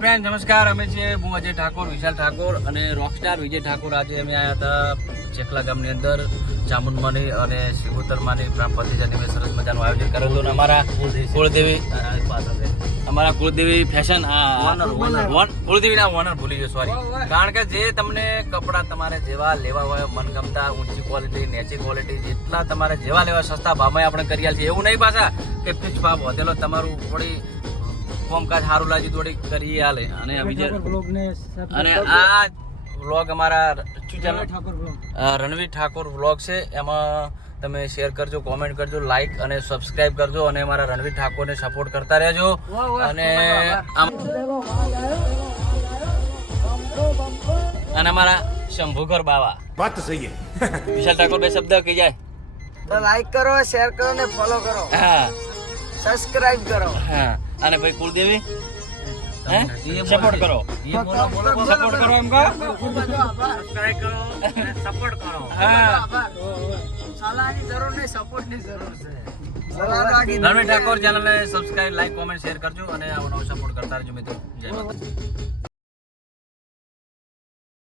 Friend નમસ્કાર, અમે છીએ હું અજય ઠાકોર, વિશાલ ઠાકોર અને રોકસ્ટાર વિજય ઠાકોર. આજે અમે આવ્યા હતા ચેખલા ગામની અંદર ચામુંડમાની અને સિગોતરમાની પ્રતિજાની સરસ મજાનું આયોજન કરેલું હતું. અમારા કુળદેવી ફેશન કુળદેવીના ઓનર ભૂલી ગયો, સોરી. કારણ કે જે તમને કપડા તમારે જેવા લેવા હોય મનગમતા, ઊંચી ક્વોલિટી, નેચી ક્વોલિટી, જેટલા તમારે જેવા લેવા સસ્તા ભાવમાં આપણે કરી આલીએ છીએ. એવું નહીં પાછા કે ફિક્સ ભાવ વધેલો, તમારું થોડી કોમકાજ સારું લાગ્યું થોડી કરી આલે. અને અને આ વ્લોગ અમારા રણવીર ઠાકોર વ્લોગ છે. એમાં તમે શેર કરજો, કોમેન્ટ કરજો, લાઈક અને સબસ્ક્રાઇબ કરજો અને અમારા રણવીર ઠાકોરને સપોર્ટ કરતા રહેજો. અને અમારા શંભુઘર બાવા વાત સહી વિશાલ ઠાકોર બે શબ્દ કહી જાય તો લાઈક કરો, શેર કરો ને ફોલો કરો. હા, સબસ્ક્રાઇબ કરો. હા. અને ભાઈ કુળદેવી સપોર્ટ કરો, સપોર્ટ કરો એમ કહો. સબસ્ક્રાઇબ કરો, સપોર્ટ કરો. હા, સલાહની જરૂર નહીં, સપોર્ટની જરૂર છે. રણવીર ઠાકોર ચેનલને સબસ્ક્રાઇબ, લાઈક, કોમેન્ટ, શેર કરજો અને આવો નવો સપોર્ટ કરતા રહેજો મિત્રો. જય માતા.